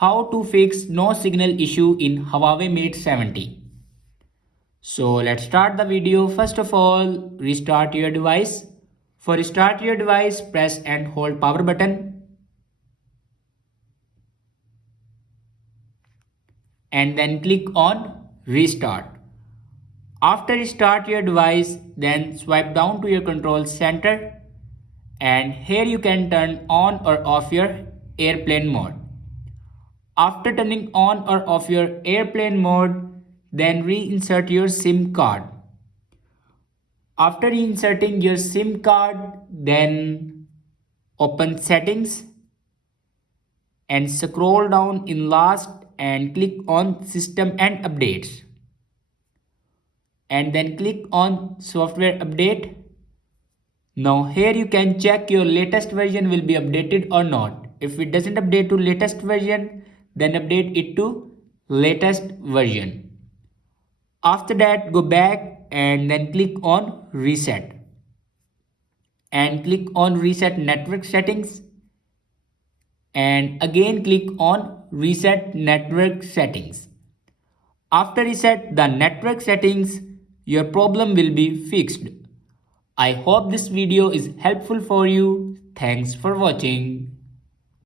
How to fix no signal issue in Huawei Mate 70. So let's start the video. First of all, restart your device. For restart your device, press and hold power button and then click on restart. After restart your device, then swipe down to your control center and here you can turn on or off your airplane mode. After turning on or off your airplane mode, then reinsert your SIM card. After inserting your SIM card, then open settings and scroll down in last and click on system and updates. And then click on software update. Now here you can check your latest version will be updated or not. If it doesn't update to latest version, then update it to latest version. After that, go back and then click on reset. And click on reset network settings. And again click on reset network settings. After reset the network settings, your problem will be fixed. I hope this video is helpful for you. Thanks for watching.